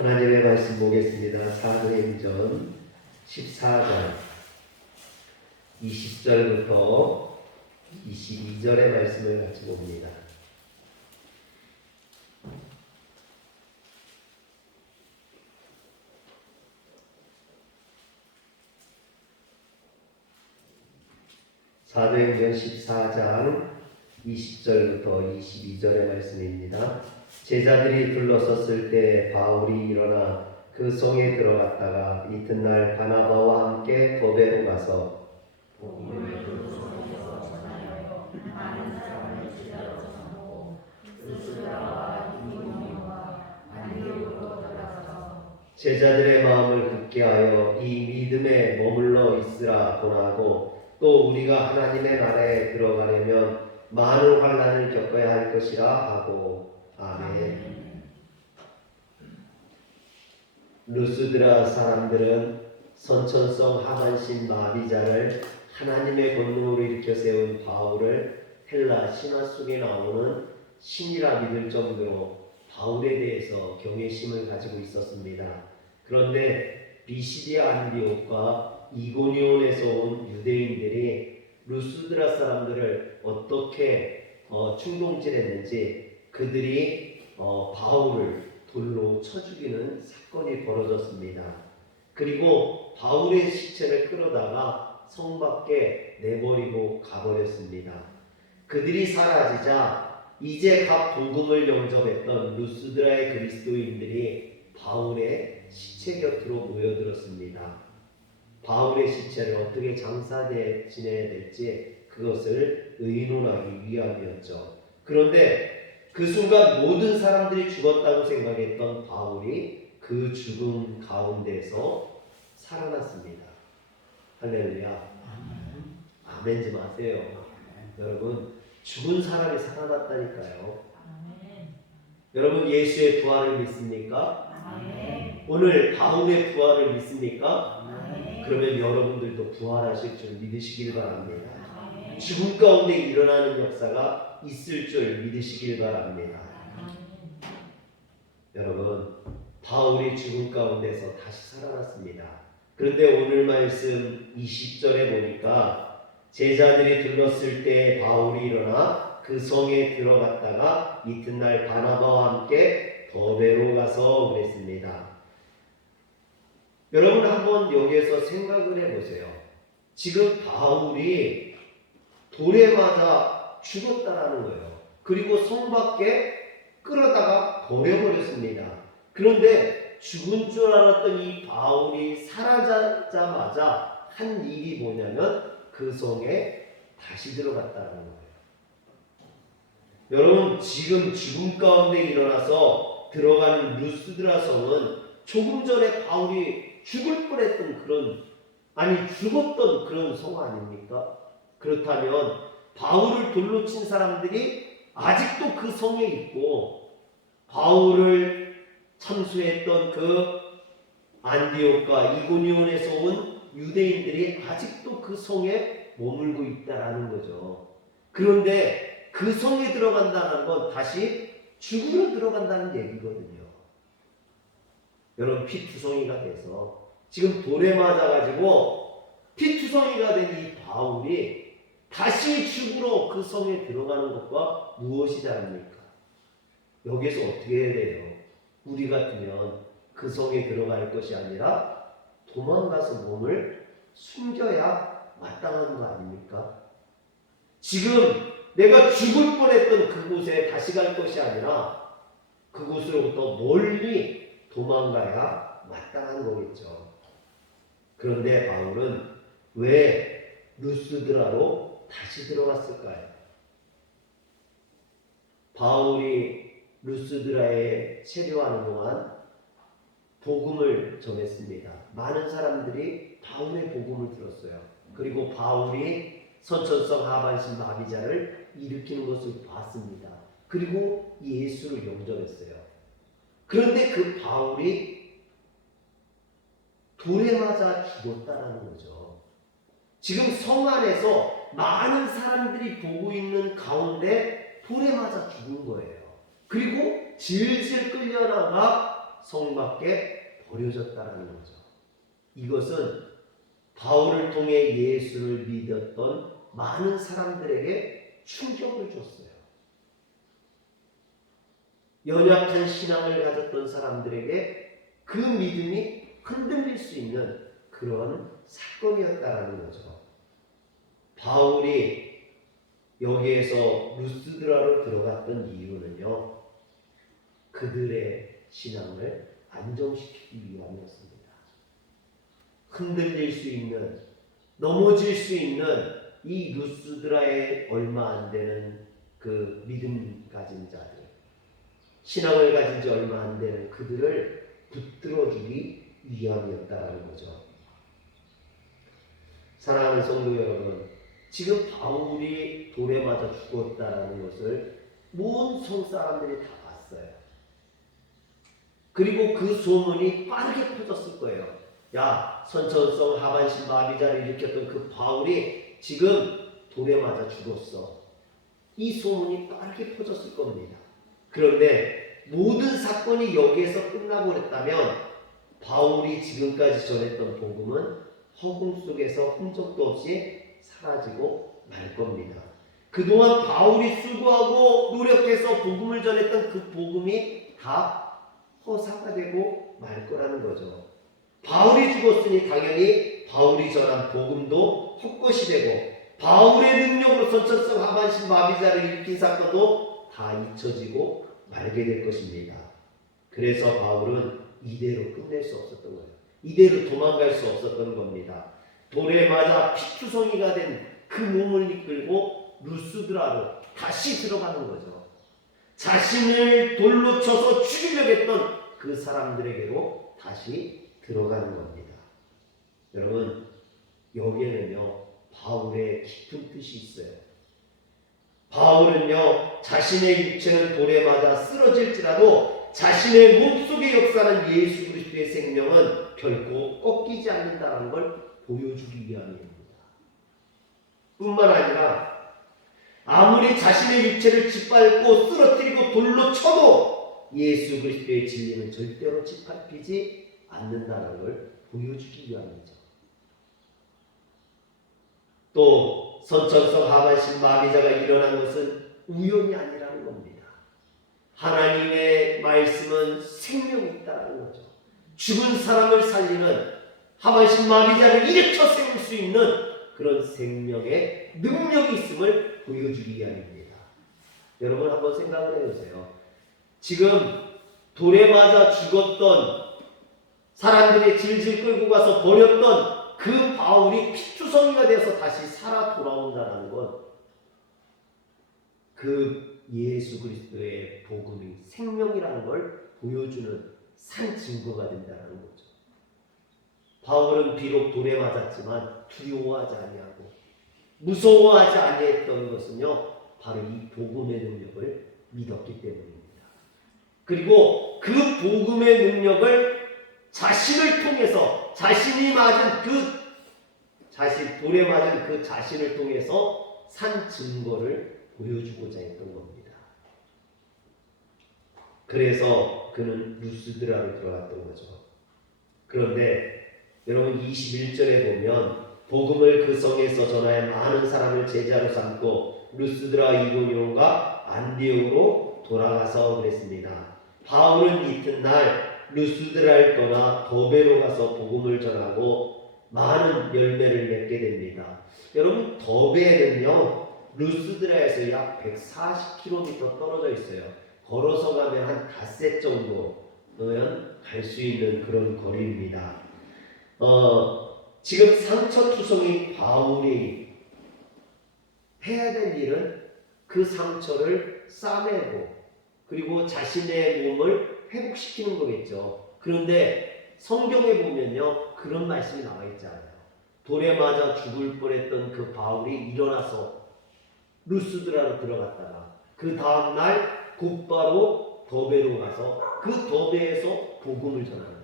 하나님의 말씀 보겠습니다. 사도행전 14장 20절부터 22절의 말씀을 같이 봅니다. 사도행전 14장 20절부터 22절의 말씀입니다. 제자들이 둘러섰을 때 바울이 일어나 그 성에 들어갔다가 이튿날 바나바와 함께 더베로 가서 제자들의 마음을 굳게 하여 이 믿음에 머물러 있으라 권하고 또 우리가 하나님의 나라에 들어가려면 많은 환난을 겪어야 할 것이라 하고 아멘. 루스드라 사람들은 선천성 하반신 마비자를 하나님의 권능으로 일으켜 세운 바울을 헬라 신화 속에 나오는 신이라 믿을 정도로 바울에 대해서 경외심을 가지고 있었습니다. 그런데 비시디아 안디옥과 이고니온에서 온 유대인들이 루스드라 사람들을 어떻게 충동질했는지 그들이 바울을 돌로 쳐 죽이는 사건이 벌어졌습니다. 그리고 바울의 시체를 끌어다가 성 밖에 내버리고 가버렸습니다. 그들이 사라지자 이제 각 복음을 영접했던 루스드라의 그리스도인들이 바울의 시체 곁으로 모여들었습니다. 바울의 시체를 어떻게 장사돼 지내야 될지 그것을 의논하기 위함이었죠. 그런데 그 순간 모든 사람들이 죽었다고 생각했던 바울이 그 죽음 가운데서 살아났습니다. 할렐루야. 아멘 좀 하세요. 여러분, 죽은 사람이 살아났다니까요. 여러분, 예수의 부활을 믿습니까? 오늘 바울의 부활을 믿습니까? 그러면 여러분들도 부활하실 줄 믿으시길 바랍니다. 죽음 가운데 일어나는 역사가 있을 줄 믿으시길 바랍니다. 여러분, 바울이 죽음 가운데서 다시 살아났습니다. 그런데 오늘 말씀 20절에 보니까 제자들이 들렀을 때 바울이 일어나 그 성에 들어갔다가 이튿날 바나바와 함께 더베로 가서 그랬습니다. 여러분 한번 여기에서 생각을 해보세요. 지금 바울이 돌에 맞아 죽었다라는 거예요. 그리고 성 밖에 끌어다가 버려버렸습니다. 그런데 죽은 줄 알았던 이 바울이 사라지자마자 한 일이 뭐냐면 그 성에 다시 들어갔다는 거예요. 여러분, 지금 죽음 가운데 일어나서 들어가는 루스드라 성은 조금 전에 바울이 죽을 뻔했던 죽었던 그런 성 아닙니까? 그렇다면 바울을 돌로 친 사람들이 아직도 그 성에 있고 바울을 참수했던 그 안디옥과 이고니온에서 온 유대인들이 아직도 그 성에 머물고 있다라는 거죠. 그런데 그 성에 들어간다는 건 다시 죽으러 들어간다는 얘기거든요. 여러분, 피투성이가 돼서 지금 돌에 맞아가지고 피투성이가 된 이 바울이 다시 죽으러 그 성에 들어가는 것과 무엇이 다릅니까? 여기서 어떻게 해야 돼요? 우리 같으면 그 성에 들어갈 것이 아니라 도망가서 몸을 숨겨야 마땅한 거 아닙니까? 지금 내가 죽을 뻔했던 그곳에 다시 갈 것이 아니라 그곳으로부터 멀리 도망가야 마땅한 거겠죠. 그런데 바울은 왜 루스드라로 다시 들어갔을까요? 바울이 루스드라에 체류하는 동안 복음을 전했습니다. 많은 사람들이 바울의 복음을 들었어요. 그리고 바울이 선천성 하반신 마비자를 일으키는 것을 봤습니다. 그리고 예수를 영접했어요. 그런데 그 바울이 돌에 맞아 죽었다라는 거죠. 지금 성 안에서 많은 사람들이 보고 있는 가운데 돌에 맞아 죽은 거예요. 그리고 질질 끌려나가 성 밖에 버려졌다라는 거죠. 이것은 바울을 통해 예수를 믿었던 많은 사람들에게 충격을 줬어요. 연약한 신앙을 가졌던 사람들에게 그 믿음이 흔들릴 수 있는 그런 사건이었다라는 거죠. 바울이 여기에서 루스드라로 들어갔던 이유는요, 그들의 신앙을 안정시키기 위함이었습니다. 흔들릴 수 있는, 넘어질 수 있는 이 루스드라에 얼마 안 되는 그 믿음 가진 자들, 신앙을 가진 지 얼마 안 되는 그들을 붙들어주기 위함이었다라는 거죠. 사랑하는 성도 여러분, 지금 바울이 돌에 맞아 죽었다라는 것을 모든 성사람들이 다 봤어요. 그리고 그 소문이 빠르게 퍼졌을 거예요. 야, 선천성 하반신 마비자를 일으켰던 그 바울이 지금 돌에 맞아 죽었어. 이 소문이 빠르게 퍼졌을 겁니다. 그런데 모든 사건이 여기에서 끝나버렸다면 바울이 지금까지 전했던 복음은 허공 속에서 흔적도 없이 사라지고 말 겁니다. 그동안 바울이 수고하고 노력해서 복음을 전했던 그 복음이 다 허사가 되고 말 거라는 거죠. 바울이 죽었으니 당연히 바울이 전한 복음도 헛것이 되고 바울의 능력으로 선천성 하반신 마비자를 일으킨 사건도 다 잊혀지고 말게 될 것입니다. 그래서 바울은 이대로 끝낼 수 없었던 거예요. 이대로 도망갈 수 없었던 겁니다. 돌에 맞아 피투성이가 된 그 몸을 이끌고 루스드라로 다시 들어가는 거죠. 자신을 돌로 쳐서 죽이려고 했던 그 사람들에게로 다시 들어가는 겁니다. 여러분, 여기에는요 바울의 깊은 뜻이 있어요. 바울은요 자신의 육체는 돌에 맞아 쓰러질지라도 자신의 몸속에 역사하는 예수 그리스도의 생명은 결코 꺾이지 않는다는 걸 보여주기 위함입니다. 뿐만 아니라 아무리 자신의 육체를 짓밟고 쓰러뜨리고 돌로 쳐도 예수 그리스도의 진리는 절대로 짓밟히지 않는다는 걸 보여주기 위함이죠. 또 선천성 하반신 마비자가 일어난 것은 우연이 아니라는 겁니다. 하나님의 말씀은 생명이 있다는 거죠. 죽은 사람을 살리는 하반신 마비자를 일으켜 세울 수 있는 그런 생명의 능력이 있음을 보여주기 위함입니다. 여러분 한번 생각을 해보세요. 지금 돌에 맞아 죽었던 사람들이 질질 끌고 가서 버렸던 그 바울이 피투성이가 되어서 다시 살아 돌아온다는 것, 그 예수 그리스도의 복음이 생명이라는 걸 보여주는 산 증거가 된다는 거죠. 바울은 비록 돌에 맞았지만 두려워하지 아니하고 무서워하지 아니했던 것은요 바로 이 복음의 능력을 믿었기 때문입니다. 그리고 그 복음의 능력을 자신을 통해서 자신이 맞은 돌에 맞은 그 자신을 통해서 산 증거를 보여주고자 했던 겁니다. 그래서 그는 루스드라로 들어갔던 거죠. 그런데 여러분 21절에 보면 복음을 그 성에서 전하여 많은 사람을 제자로 삼고 루스드라 이고니온과 안디옥으로 돌아가서 그랬습니다. 바울은 이튿날 루스드라를 떠나 더베로 가서 복음을 전하고 많은 열매를 맺게 됩니다. 여러분 더베는요 루스드라에서 약 140km 떨어져 있어요. 걸어서 가면 한 닷새 정도면 갈 수 있는 그런 거리입니다. 지금 상처투성인 바울이 해야 될 일은 그 상처를 싸매고 그리고 자신의 몸을 회복시키는 거겠죠. 그런데 성경에 보면요 그런 말씀이 나와 있지 않아요. 돌에 맞아 죽을 뻔했던 그 바울이 일어나서 루스드라로 들어갔다가 그 다음날 곧바로 더베로 가서 그 더베에서 복음을 전하는 거예요.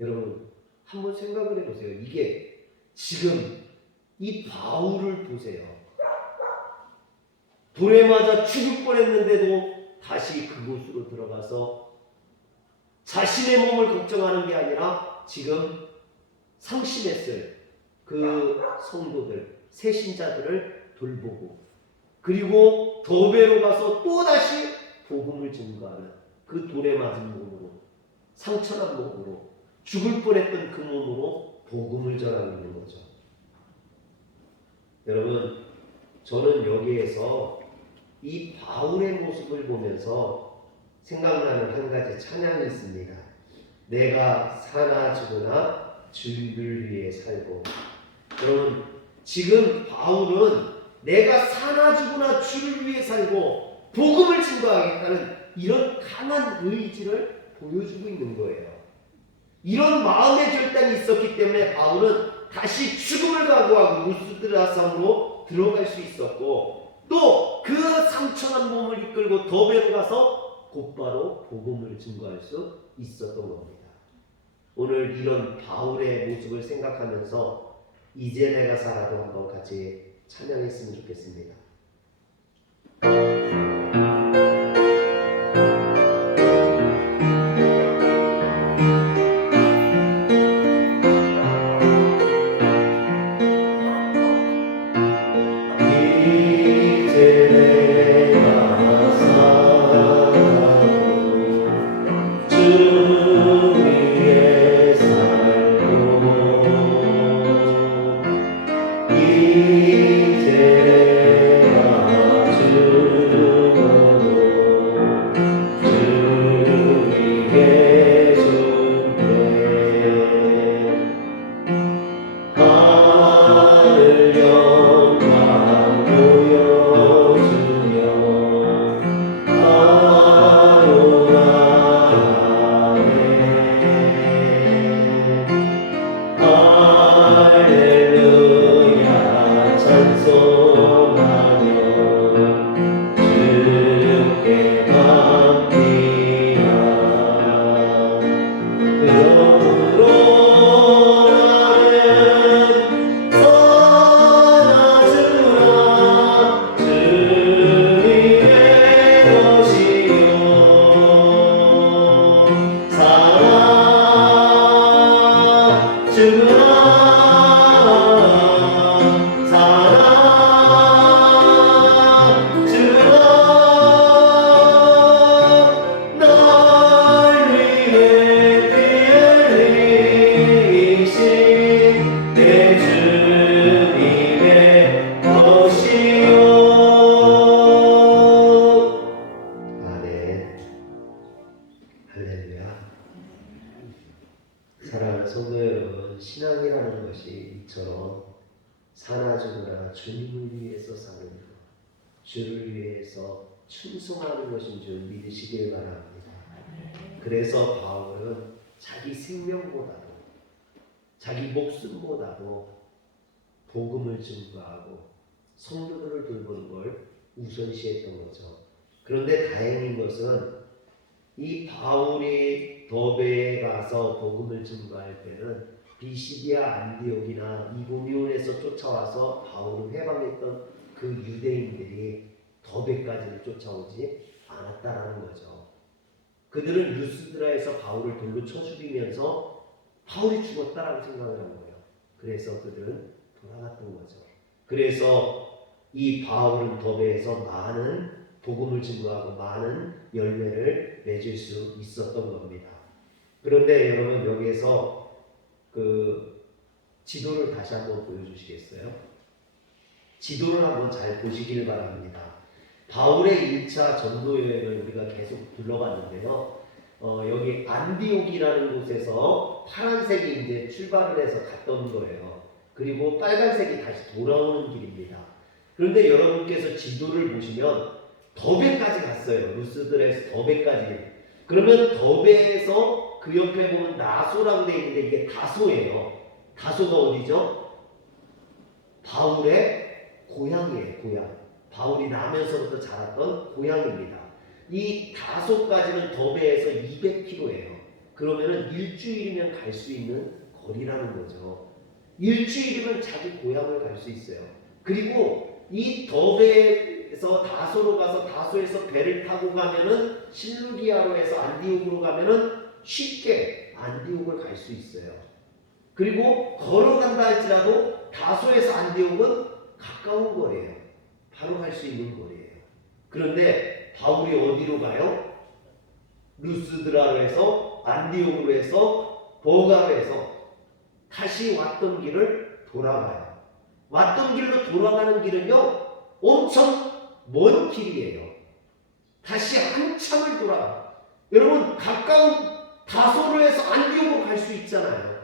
여러분 한번 생각을 해보세요. 이게 지금 이 바울을 보세요. 돌에 맞아 죽을 뻔했는데도 다시 그곳으로 들어가서 자신의 몸을 걱정하는 게 아니라 지금 상심했을 그 성도들, 새신자들을 돌보고, 그리고 더베로 가서 또다시 복음을 증거하는 그 돌에 맞은 몸으로, 상처난 몸으로, 죽을 뻔했던 그 몸으로 복음을 전하고 있는 거죠. 여러분, 저는 여기에서 이 바울의 모습을 보면서 생각나는 한 가지 찬양이 있습니다. 내가 사나 죽으나 주를 위해 살고. 여러분, 지금 바울은 내가 사나 죽으나 주를 위해 살고 복음을 증거하겠다는 이런 강한 의지를 보여주고 있는 거예요. 이런 마음의 결단이 있었기 때문에 바울은 다시 죽음을 각오하고 루스드라 성으로 들어갈 수 있었고, 또 그 상처난 몸을 이끌고 더베로 가서 곧바로 복음을 증거할 수 있었던 겁니다. 오늘 이런 바울의 모습을 생각하면서 이제 내가 살아도 한번 같이 찬양했으면 좋겠습니다. 사랑하는 성도 여러분, 신앙이라는 것이 이처럼 사나 죽으나 주님을 위해서 사는 것, 주를 위해서 충성하는 것인 줄 믿으시길 바랍니다. 그래서 바울은 자기 생명보다도, 자기 목숨보다도 복음을 증거하고 성도들을 돌보는 걸 우선시했던 거죠. 그런데 다행인 것은 이 바울이 더베에 가서 복음을 증거할 때는 비시디아 안디옥이나 이고니온에서 쫓아와서 바울을 해방했던 그 유대인들이 더베까지는 쫓아오지 않았다라는 거죠. 그들은 루스드라에서 바울을 돌로 쳐 죽이면서 바울이 죽었다라고 생각을 한 거예요. 그래서 그들은 돌아갔던 거죠. 그래서 이 바울은 더베에서 많은 복음을 증거하고 많은 열매를 맺을 수 있었던 겁니다. 그런데 여러분, 여기에서 그 지도를 다시 한번 보여주시겠어요? 지도를 한번 잘 보시길 바랍니다. 바울의 1차 전도 여행을 우리가 계속 둘러봤는데요. 여기 안디옥이라는 곳에서 파란색이 이제 출발을 해서 갔던 거예요. 그리고 빨간색이 다시 돌아오는 길입니다. 그런데 여러분께서 지도를 보시면 더베까지 갔어요. 루스드라에서 더베까지. 그러면 더베에서 그 옆에 보면 나소라고 되어 있는데 이게 다소예요. 다소가 어디죠? 바울의 고향이에요. 고향. 바울이 나면서부터 자랐던 고향입니다. 이 다소까지는 더베에서 200km예요. 그러면은 일주일이면 갈 수 있는 거리라는 거죠. 일주일이면 자기 고향을 갈 수 있어요. 그리고 이 더베에서 다소로 가서 다소에서 배를 타고 가면은 실루기아로 해서 안디옥으로 가면은 쉽게 안디옥을 갈 수 있어요. 그리고 걸어간다 할지라도 다소에서 안디옥은 가까운 거리예요. 바로 갈 수 있는 거리예요. 그런데 바울이 어디로 가요? 루스드라로 해서 안디옥으로 해서 버가로 해서 다시 왔던 길을 돌아가요. 왔던 길로 돌아가는 길은요 엄청 먼 길이에요. 다시 한참을 돌아가. 여러분 가까운 다소로 해서 안디옥으로 갈 수 있잖아요.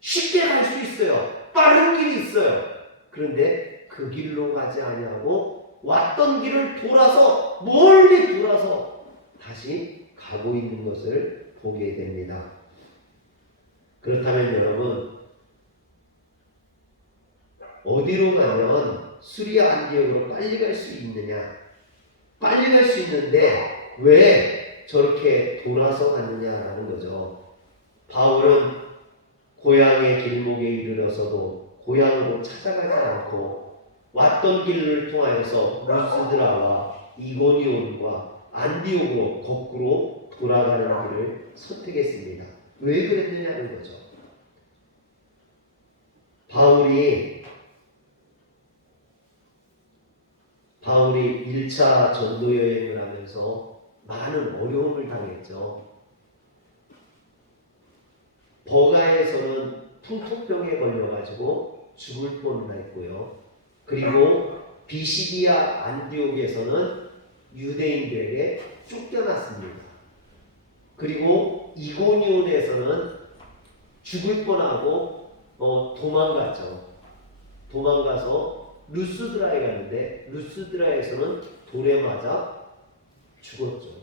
쉽게 갈 수 있어요. 빠른 길이 있어요. 그런데 그 길로 가지 아니하고 왔던 길을 돌아서 멀리 돌아서 다시 가고 있는 것을 보게 됩니다. 그렇다면 여러분 어디로 가면 수리아 안디옥으로 빨리 갈 수 있느냐? 빨리 갈 수 있는데 왜 저렇게 돌아서 갔느냐라는 거죠. 바울은 고향의 길목에 이르러서도 고향으로 찾아가지 않고 왔던 길을 통하여서 루스드라와 이고니온과 안디옥으로 거꾸로 돌아가는 길을 선택했습니다. 왜 그랬느냐는 거죠. 바울이 1차 전도 여행을 하면서 많은 어려움을 당했죠. 버가에서는 풍토병에 걸려가지고 죽을 뻔했고요. 그리고 비시디아 안디옥에서는 유대인들에게 쫓겨났습니다. 그리고 이고니온에서는 죽을 뻔하고 도망갔죠. 도망가서 루스드라에 갔는데 루스드라에서는 돌에 맞아 죽었죠.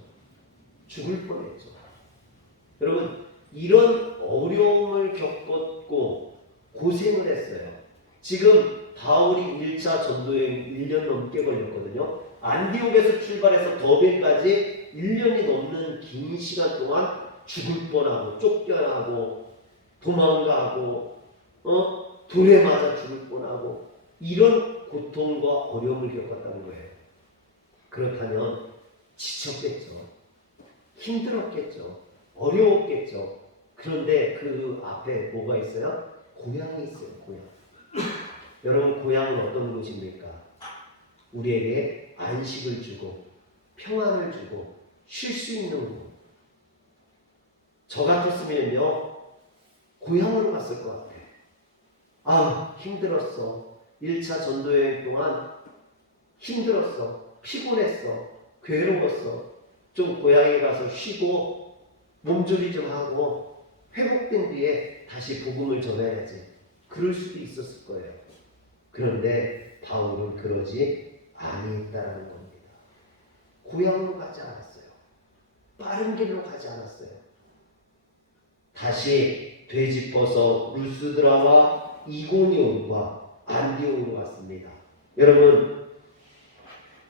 죽을 뻔했죠. 여러분 이런 어려움을 겪었고 고생을 했어요. 지금 바울이 1차 전도여행 1년 넘게 걸렸거든요. 안디옥에서 출발해서 더벤까지 1년이 넘는 긴 시간 동안 죽을 뻔하고 쫓겨나고 도망가고 돌에 맞아 죽을 뻔하고 이런 고통과 어려움을 겪었다는 거예요. 그렇다면 지쳤겠죠. 힘들었겠죠. 어려웠겠죠. 그런데 그 앞에 뭐가 있어요? 고향이 있어요. 고향. 여러분 고향은 어떤 곳입니까? 우리에게 안식을 주고 평안을 주고 쉴 수 있는 곳. 저 같았으면요 고향으로 갔을 것 같아. 아 힘들었어. 1차 전도여행 동안 힘들었어. 피곤했어. 괴로웠어. 좀 고향에 가서 쉬고 몸조리 좀 하고 회복된 뒤에 다시 복음을 전해야지. 그럴 수도 있었을 거예요. 그런데 바울은 그러지 아니했다라는 겁니다. 고향으로 가지 않았어요. 빠른 길로 가지 않았어요. 다시 되짚어서 루스드라와 이고니온과 안디옥으로 갔습니다. 여러분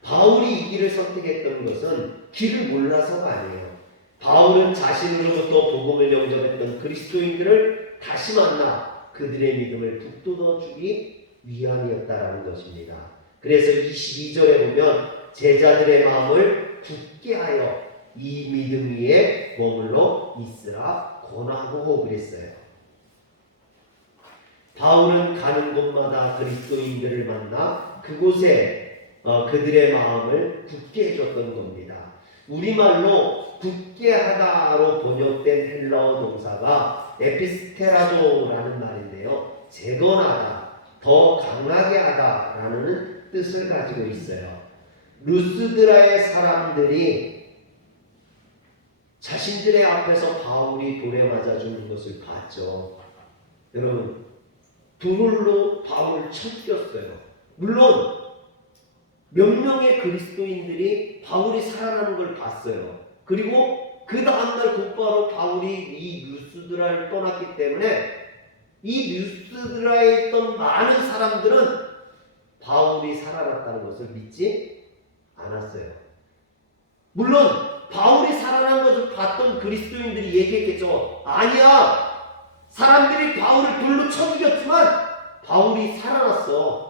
바울이 이 길을 선택했던 것은 길을 몰라서가 아니에요. 바울은 자신으로부터 복음을 영접했던 그리스도인들을 다시 만나 그들의 믿음을 북돋워주기 위함이었다라는 것입니다. 그래서 22절에 보면 제자들의 마음을 굳게 하여 이 믿음 위에 머물러 있으라 권하고 그랬어요. 바울은 가는 곳마다 그리스도인들을 만나 그곳에 그들의 마음을 굳게 해줬던 겁니다. 우리말로 굳게 하다로 번역된 헬라어 동사가 에피스테라조라는 말인데요. 재건하다, 더 강하게 하다라는 뜻을 가지고 있어요. 루스드라의 사람들이 자신들의 앞에서 바울이 돌에 맞아 죽는 것을 봤죠. 여러분 돌로 바울을 쳐 죽였어요. 물론 몇 명의 그리스도인들이 바울이 살아나는 걸 봤어요. 그리고 그 다음날 곧바로 바울이 이 루스드라를 떠났기 때문에 이 루스드라에 있던 많은 사람들은 바울이 살아났다는 것을 믿지 않았어요. 물론 바울이 살아난 것을 봤던 그리스도인들이 얘기했겠죠. 아니야, 사람들이 바울을 돌로 쳐 죽였지만 바울이 살아났어.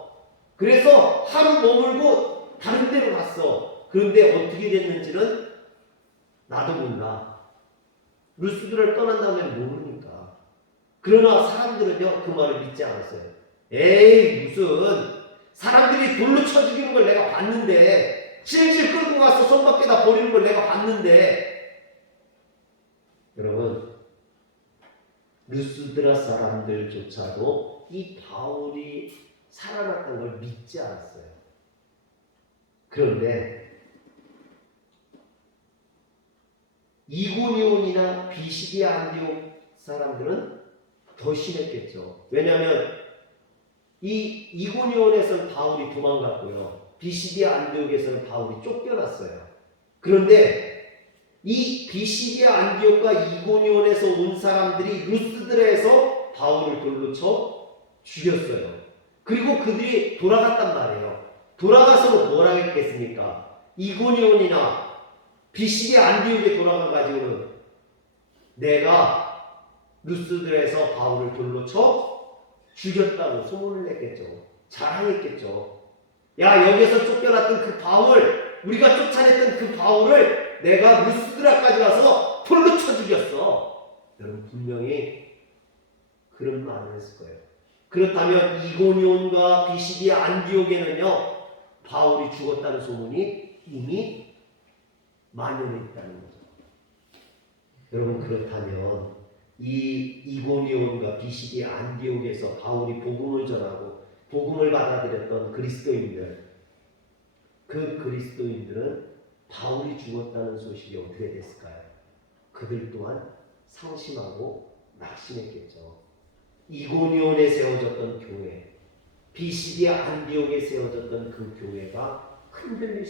그래서 하루 머물고 다른 데로 갔어. 그런데 어떻게 됐는지는 나도 몰라. 루스드라를 떠난 다음에 모르니까. 그러나 사람들은요, 그 말을 믿지 않았어요. 에이, 무슨 사람들이 돌로 쳐 죽이는 걸 내가 봤는데, 질질 끌고 가서 성 밖에다 버리는 걸 내가 봤는데. 여러분, 루스드라 사람들조차도 이 바울이 살아났다는 걸 믿지 않았어요. 그런데 이고니온이나 비시디아 안디옥 사람들은 더 심했겠죠. 왜냐하면 이 이고니온에서는 바울이 도망갔고요. 비시디아 안디옥에서는 바울이 쫓겨났어요. 그런데 이 비시디아 안디옥과 이고니온에서 온 사람들이 루스드라에서 바울을 돌로 쳐 죽였어요. 그리고 그들이 돌아갔단 말이에요. 돌아가서 뭐라 했겠습니까? 이고니온이나 비시디아 안디옥에 돌아가가지고는 내가 루스드라에서 바울을 돌로 쳐 죽였다고 소문을 냈겠죠. 자랑했겠죠. 야, 여기서 쫓겨났던 그 바울, 우리가 쫓아냈던 그 바울을 내가 루스드라까지 가서 돌로 쳐 죽였어. 여러분, 분명히 그런 말을 했을 거예요. 그렇다면 이고니온과 비시디아 안디옥에는요, 바울이 죽었다는 소문이 이미 만연해 있다는 거죠. 여러분, 그렇다면 이 이고니온과 비시디아 안디옥에서 바울이 복음을 전하고 복음을 받아들였던 그리스도인들, 그 그리스도인들은 바울이 죽었다는 소식이 어떻게 됐을까요? 그들 또한 상심하고 낙심했겠죠. 이고니온에 세워졌던 교회, 비시디아 안디옥에 세워졌던 그 교회가 흔들릴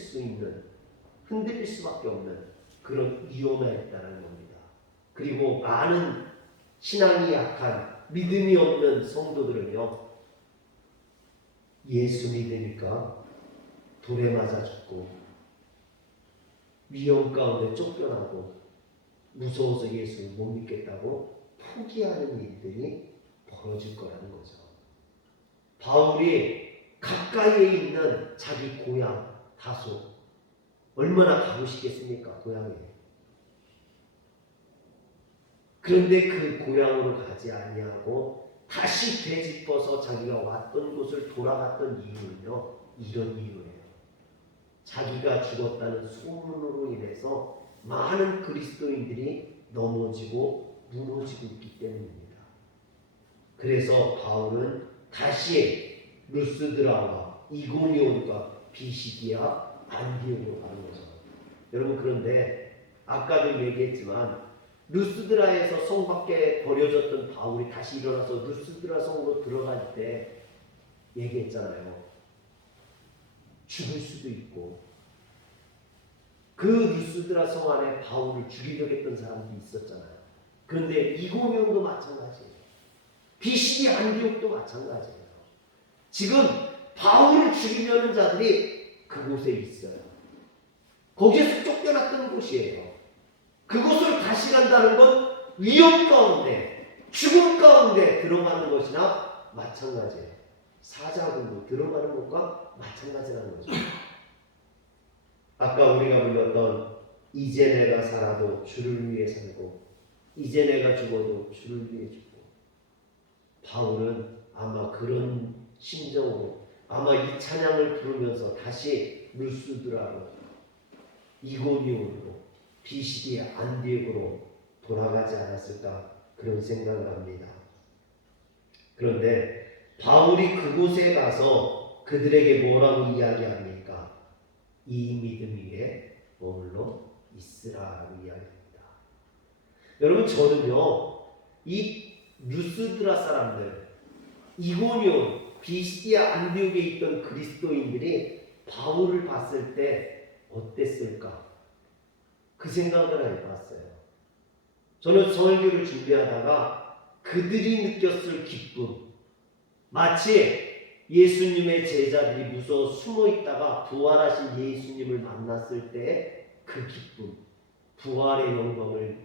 수밖에 없는 그런 위험했다는 겁니다. 그리고 많은 신앙이 약한 믿음이 없는 성도들은요, 예수 믿으니까 돌에 맞아 죽고 위험 가운데 쫓겨나고 무서워서 예수를 못 믿겠다고 포기하는 일들이 벌어질 거라는 거죠. 바울이 가까이에 있는 자기 고향 다소 얼마나 가고 싶겠습니까? 고향에. 그런데 그 고향으로 가지 아니하고 다시 되짚어서 자기가 왔던 곳을 돌아갔던 이유는요, 이런 이유예요. 자기가 죽었다는 소문으로 인해서 많은 그리스도인들이 넘어지고 무너지고 있기 때문입니다. 그래서 바울은 다시 루스드라와 이고니온과 비시디아 안디옥으로 가는 거죠. 여러분, 그런데 아까도 얘기했지만 루스드라에서 성 밖에 버려졌던 바울이 다시 일어나서 루스드라 성으로 들어갈 때 얘기했잖아요. 죽을 수도 있고, 그 루스드라 성 안에 바울을 죽이려고 했던 사람들이 있었잖아요. 그런데 이고니온도 마찬가지예요. 비시디아 안디옥도 마찬가지예요. 지금 바울을 죽이려는 자들이 그곳에 있어요. 거기에서 쫓겨났던 곳이에요. 그곳을 다시 간다는 건 위험 가운데, 죽음 가운데 들어가는 것이나 마찬가지예요. 사자굴로 들어가는 것과 마찬가지라는 거죠. 아까 우리가 불렀던 이제 내가 살아도 주를 위해 살고 이제 내가 죽어도 주를 위해 죽고, 바울은 아마 그런 심정으로 아마 이 찬양을 부르면서 다시 루스드라로, 이고니온으로, 비시디아 안디옥으로 돌아가지 않았을까, 그런 생각을 합니다. 그런데 바울이 그곳에 가서 그들에게 뭐라고 이야기합니까? 이 믿음 위에 머물러 있으라고 이야기합니다. 여러분, 저는요, 이 루스드라 사람들, 이고니온, 비시디아 안디옥에 있던 그리스도인들이 바울을 봤을 때 어땠을까? 그 생각을 해봤어요. 저는 설교를 준비하다가 그들이 느꼈을 기쁨, 마치 예수님의 제자들이 무서워 숨어 있다가 부활하신 예수님을 만났을 때 그 기쁨, 부활의 영광을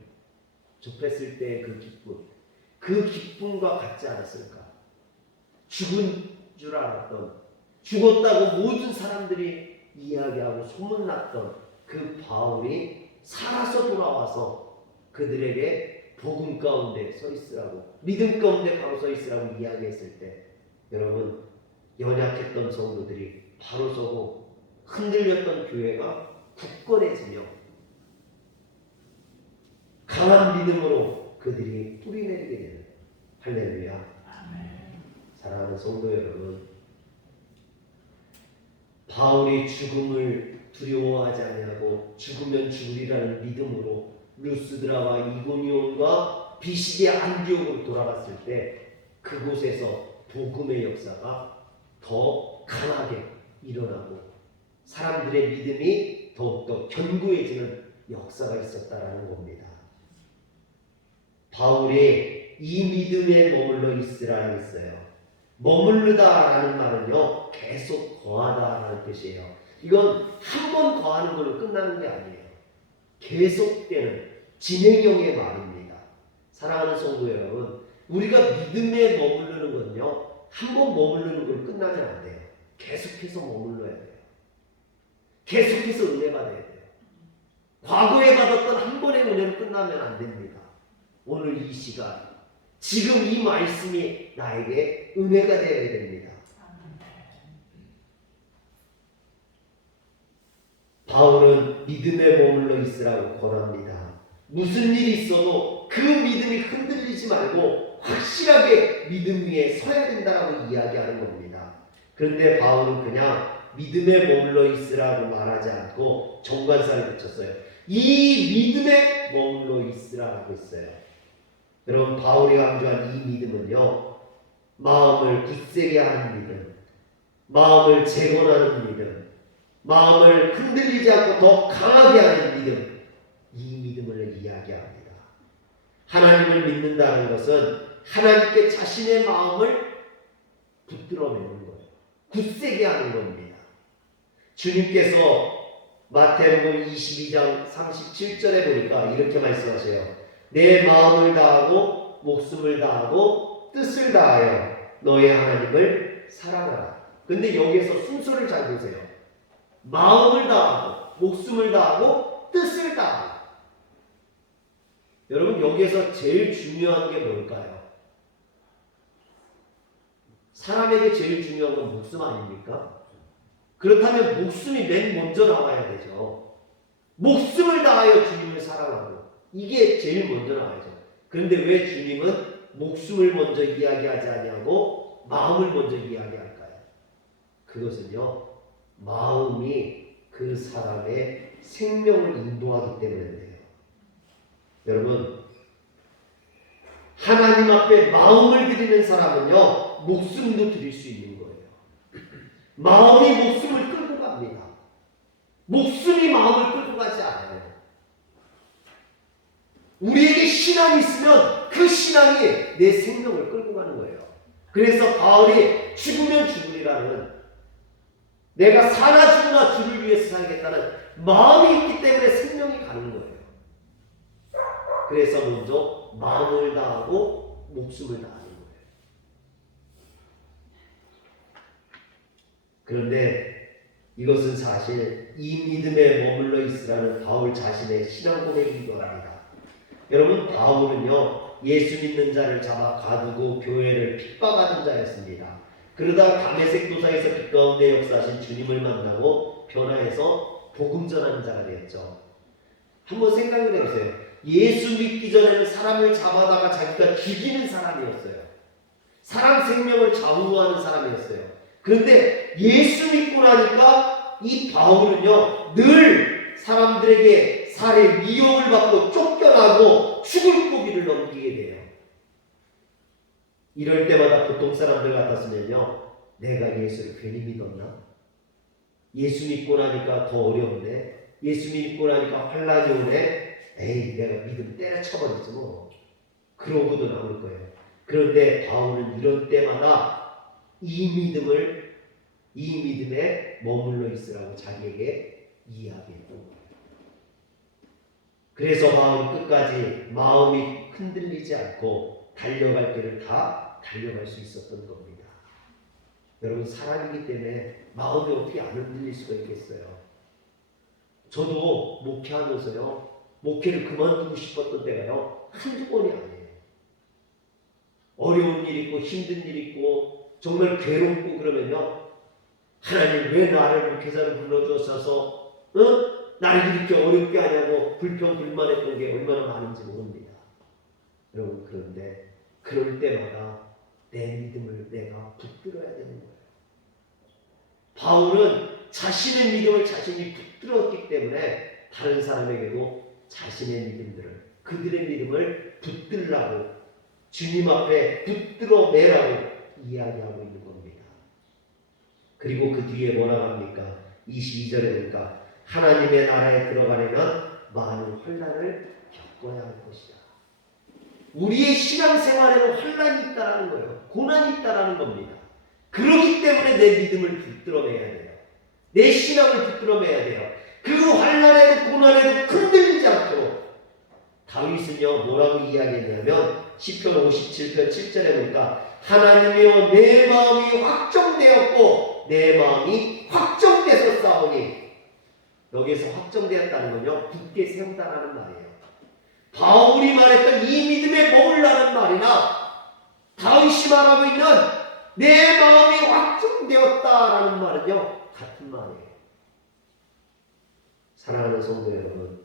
접했을 때 그 기쁨, 그 기쁨과 같지 않았을까? 죽은 줄 알았던, 죽었다고 모든 사람들이 이야기하고 소문났던 그 바울이 살아서 돌아와서 그들에게 복음 가운데 서 있으라고, 믿음 가운데 바로 서 있으라고 이야기했을 때 여러분, 연약했던 성도들이 바로 서고 흔들렸던 교회가 굳건해지며 강한 믿음으로 그들이 뿌리내리게 되는, 할렐루야. 사랑하는 성도 여러분, 바울이 죽음을 두려워하지 아니하고 죽으면 죽으리라는 믿음으로 루스드라와 이고니온과 비시디아 안디옥으로 돌아갔을 때 그곳에서 복음의 역사가 더 강하게 일어나고 사람들의 믿음이 더욱더 견고해지는 역사가 있었다라는 겁니다. 바울이 이 믿음에 머물러 있으라 했어요. 머무르다라는 말은요, 계속 거하다라는 뜻이에요. 이건 한 번 거하는 걸로 끝나는 게 아니에요. 계속되는 진행형의 말입니다. 사랑하는 성도 여러분, 우리가 믿음에 머무르는 건요, 한 번 머무르는 걸로 끝나면 안 돼요. 계속해서 머물러야 돼요. 계속해서 은혜 받아야 돼요. 과거에 받았던 한 번의 은혜로 끝나면 안 됩니다. 오늘 이 시간, 지금 이 말씀이 나에게 은혜가 되어야 됩니다. 바울은 믿음에 머물러 있으라고 권합니다. 무슨 일이 있어도 그 믿음이 흔들리지 말고 확실하게 믿음 위에 서야 된다라고 이야기하는 겁니다. 그런데 바울은 그냥 믿음에 머물러 있으라고 말하지 않고 정관사를 붙였어요. 이 믿음에 머물러 있으라고 했어요. 여러분, 바울이 강조한 이 믿음은요, 마음을 굳세게 하는 믿음, 마음을 재건하는 믿음, 마음을 흔들리지 않고 더 강하게 하는 믿음, 이 믿음을 이야기합니다. 하나님을 믿는다는 것은 하나님께 자신의 마음을 붙들어내는 거예요. 굳세게 하는 겁니다. 주님께서 마태복음 22장 37절에 보니까 이렇게 말씀하세요. 내 마음을 다하고 목숨을 다하고 뜻을 다하여 너의 하나님을 사랑하라. 근데 여기에서 순서를 잘 보세요. 마음을 다하고 목숨을 다하고 뜻을 다하고. 여러분, 여기에서 제일 중요한 게 뭘까요? 사람에게 제일 중요한 건 목숨 아닙니까? 그렇다면 목숨이 맨 먼저 나와야 되죠. 목숨을 다하여 주님을 사랑하고, 이게 제일 먼저 나와야죠. 그런데 왜 주님은 목숨을 먼저 이야기하지 아니하고 마음을 먼저 이야기할까요? 그것은요, 마음이 그 사람의 생명을 인도하기 때문인데요. 여러분, 하나님 앞에 마음을 드리는 사람은요, 목숨도 드릴 수 있는 거예요. 마음이 목숨을 끌고 갑니다. 목숨이 마음을 끌고 가지 않아요. 우리에게 신앙이 있으면 그 신앙이 내 생명을 끌고 가는 거예요. 그래서 바울이 죽으면 죽으리라는, 내가 사나 죽으나 주를 위해서 살겠다는 마음이 있기 때문에 생명이 가는 거예요. 그래서 먼저 마음을 다하고 목숨을 다하는 거예요. 그런데 이것은 사실 이 믿음에 머물러 있으라는 바울 자신의 신앙 고백이기도 합니다. 여러분, 바울은요, 예수 믿는 자를 잡아 가두고 교회를 핍박하던 자였습니다. 그러다 다메섹 도사에서 빛 가운데 역사하신 주님을 만나고 변화해서 복음 전하는 자가 되었죠. 한번 생각을 해보세요. 예수 믿기 전에는 사람을 잡아다가 자기가 죽이는 사람이었어요. 사람 생명을 좌우하는 사람이었어요. 그런데 예수 믿고 나니까 이 바울은요, 늘 사람들에게 살해 미움을 받고 쫓겨나고 죽을 고비를 넘기게 돼요. 이럴 때마다 보통 사람들 같았으면요, 내가 예수를 괜히 믿었나? 예수 믿고 나니까 더 어려운데, 예수 믿고 나니까 환란이 오네? 에이, 내가 믿음 때려쳐버리지 뭐. 그러고도 나올 거예요. 그런데 바울은 이럴 때마다 이 믿음에 머물러 있으라고 자기에게 이야기했던 거예요. 그래서 바울은 끝까지 마음이 흔들리지 않고 달려갈 길을 다 달려갈 수 있었던 겁니다. 여러분, 사람이기 때문에 마음이 어떻게 안 흔들릴 수가 있겠어요? 저도 목회하면서요, 목회를 그만두고 싶었던 때가요, 한두 번이 아니에요. 어려운 일 있고 힘든 일 있고 정말 괴롭고 그러면요, 하나님 왜 나를 목회자로 불러주셔서 나를 이렇게 어렵게 하냐고 불평 불만했던 게 얼마나 많은지 모릅니다. 여러분, 그런데 그럴 때마다 내 믿음을 내가 붙들어야 되는 거예요. 바울은 자신의 믿음을 자신이 붙들었기 때문에 다른 사람에게도 자신의 믿음들을, 그들의 믿음을 붙들라고, 주님 앞에 붙들어 매라고 이야기하고 있는 겁니다. 그리고 그 뒤에 뭐라고 합니까? 22절에 보니까 하나님의 나라에 들어가려면 많은 환난을 겪어야 할 것이다. 우리의 신앙생활에는 환난이 있다라는 거예요. 고난이 있다라는 겁니다. 그렇기 때문에 내 믿음을 붙들어매야 돼요. 내 신앙을 붙들어매야 돼요. 그 환난에도 고난에도 흔들리지 않도록. 다윗은요, 뭐라고 이야기했냐면 시편 57편 7절에 보니까 하나님이여 내 마음이 확정되었고 내 마음이 확정돼서 싸우니, 여기에서 확정되었다는 건요, 굳게 세우다라는 말이에요. 바울이 말했던 이 믿음에 머물라는 말이나 다윗이 말하고 있는 내 마음이 확정되었다라는 말은요, 같은 말이에요. 사랑하는 성도 여러분,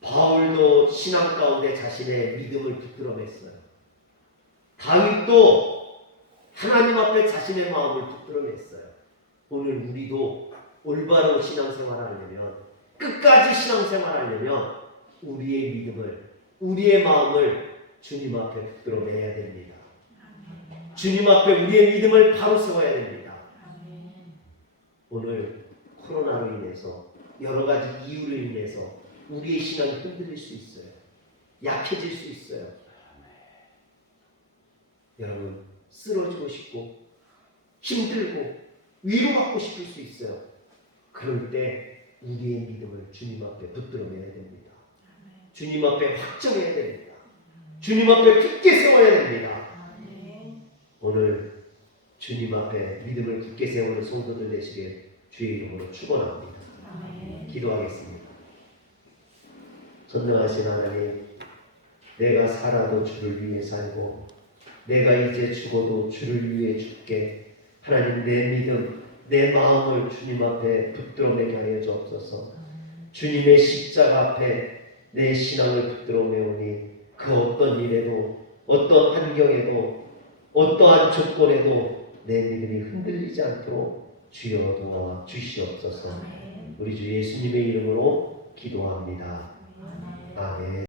바울도 신앙 가운데 자신의 믿음을 붙들어 맸어요. 다윗도 하나님 앞에 자신의 마음을 붙들어 냈어요. 오늘 우리도 올바른 신앙생활을 하려면, 끝까지 신앙생활을 하려면 우리의 믿음을, 우리의 마음을 주님 앞에 붙들어 내야 됩니다. 주님 앞에 우리의 믿음을 바로 세워야 됩니다. 오늘 코로나로 인해서, 여러 가지 이유로 인해서 우리의 신앙이 흔들릴 수 있어요. 약해질 수 있어요. 여러분, 쓰러지고 싶고 힘들고 위로받고 싶을 수 있어요. 그럴 때 우리의 믿음을 주님 앞에 붙들어 내야 됩니다. 주님 앞에 확정해야 됩니다. 주님 앞에 굳게 세워야 됩니다. 오늘 주님 앞에 믿음을 굳게 세우는 성도들 되시길 주의 이름으로 축원합니다. 기도하겠습니다. 전능하신 하나님, 내가 살아도 주를 위해 살고 내가 이제 죽어도 주를 위해 죽게, 하나님 내 믿음, 내 마음을 주님 앞에 붙들어 매게 하여 주옵소서. 주님의 십자가 앞에 내 신앙을 붙들어 매오니 그 어떤 일에도, 어떤 환경에도, 어떠한 조건에도 내 믿음이 흔들리지 않도록 주여 도와 주시옵소서. 우리 주 예수님의 이름으로 기도합니다. 아멘.